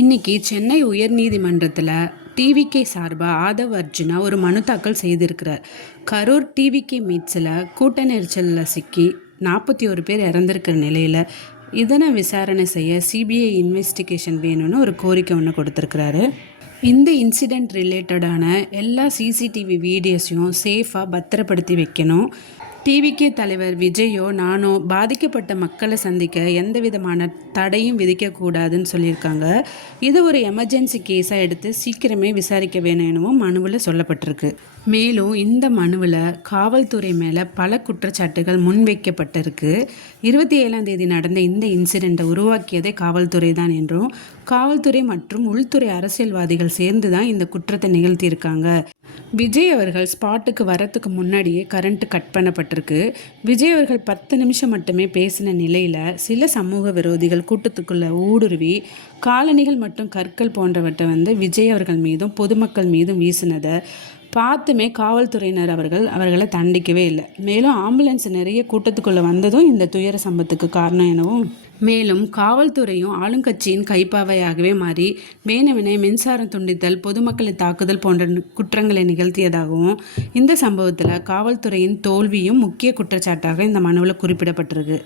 இன்னைக்கு சென்னை உயர்நீதிமன்றத்தில் டிவிகே சார்பாக ஆதவ் அர்ஜுனா ஒரு மனு தாக்கல் செய்திருக்கிறார். கரூர் டிவிகே மீட்ஸில் கூட்ட நெரிசலில் சிக்கி 41 பேர் இறந்திருக்கிற நிலையில் இதனை விசாரணை செய்ய சிபிஐ இன்வெஸ்டிகேஷன் வேணும்னு ஒரு கோரிக்கை ஒன்று கொடுத்துருக்கிறாரு. இந்த இன்சிடெண்ட் ரிலேட்டடான எல்லா சிசிடிவி வீடியோஸையும் சேஃபாக பத்திரப்படுத்தி வைக்கணும். டிவிகே தலைவர் விஜயோ நானோ பாதிக்கப்பட்ட மக்களை சந்திக்க எந்த விதமான தடையும் விதிக்கக்கூடாதுன்னு சொல்லியிருக்காங்க. இது ஒரு எமர்ஜென்சி கேஸாக எடுத்து சீக்கிரமே விசாரிக்க வேணும் எனவும் மனுவில் சொல்லப்பட்டிருக்கு. மேலும் இந்த மனுவில் காவல்துறை மேலே பல குற்றச்சாட்டுகள் முன்வைக்கப்பட்டிருக்கு. 27ஆம் தேதி நடந்த இந்த இன்சிடெண்ட்டை உருவாக்கியதே காவல்துறை தான் என்றும், காவல்துறை மற்றும் உள்துறை அரசியல்வாதிகள் சேர்ந்து தான் இந்த குற்றத்தை நிகழ்த்தியிருக்காங்க. விஜய் அவர்கள் ஸ்பாட்டுக்கு வரத்துக்கு முன்னாடியே கரண்ட் கட் பண்ணப்பட்டிருக்கு. விஜய் அவர்கள் 10 நிமிஷம் மட்டுமே பேசின நிலையில் சில சமூக விரோதிகள் கூட்டத்துக்குள்ளே ஊடுருவி காலணிகள் மற்றும் கற்கள் போன்றவற்றை விஜய் அவர்கள் மீதும் பொதுமக்கள் மீதும் வீசினதை பார்த்துமே காவல்துறையினர் அவர்களை தண்டிக்கவே இல்லை. மேலும் ஆம்புலன்ஸ் நிறைய கூட்டத்துக்குள்ளே வந்ததும் இந்த துயர சம்பத்துக்கு காரணம் எனவும், மேலும் காவல்துறையும் ஆளுங்கட்சியின் கைப்பாவையாகவே மாறி வேணுமெனே மின்சாரம் துண்டித்தல், பொதுமக்களை தாக்குதல் போன்ற குற்றங்களை நிகழ்த்தியதாகவும் இந்த சம்பவத்தில் காவல்துறையின் தோல்வியும் முக்கிய குற்றச்சாட்டாக இந்த மனுவில் குறிப்பிடப்பட்டிருக்கு.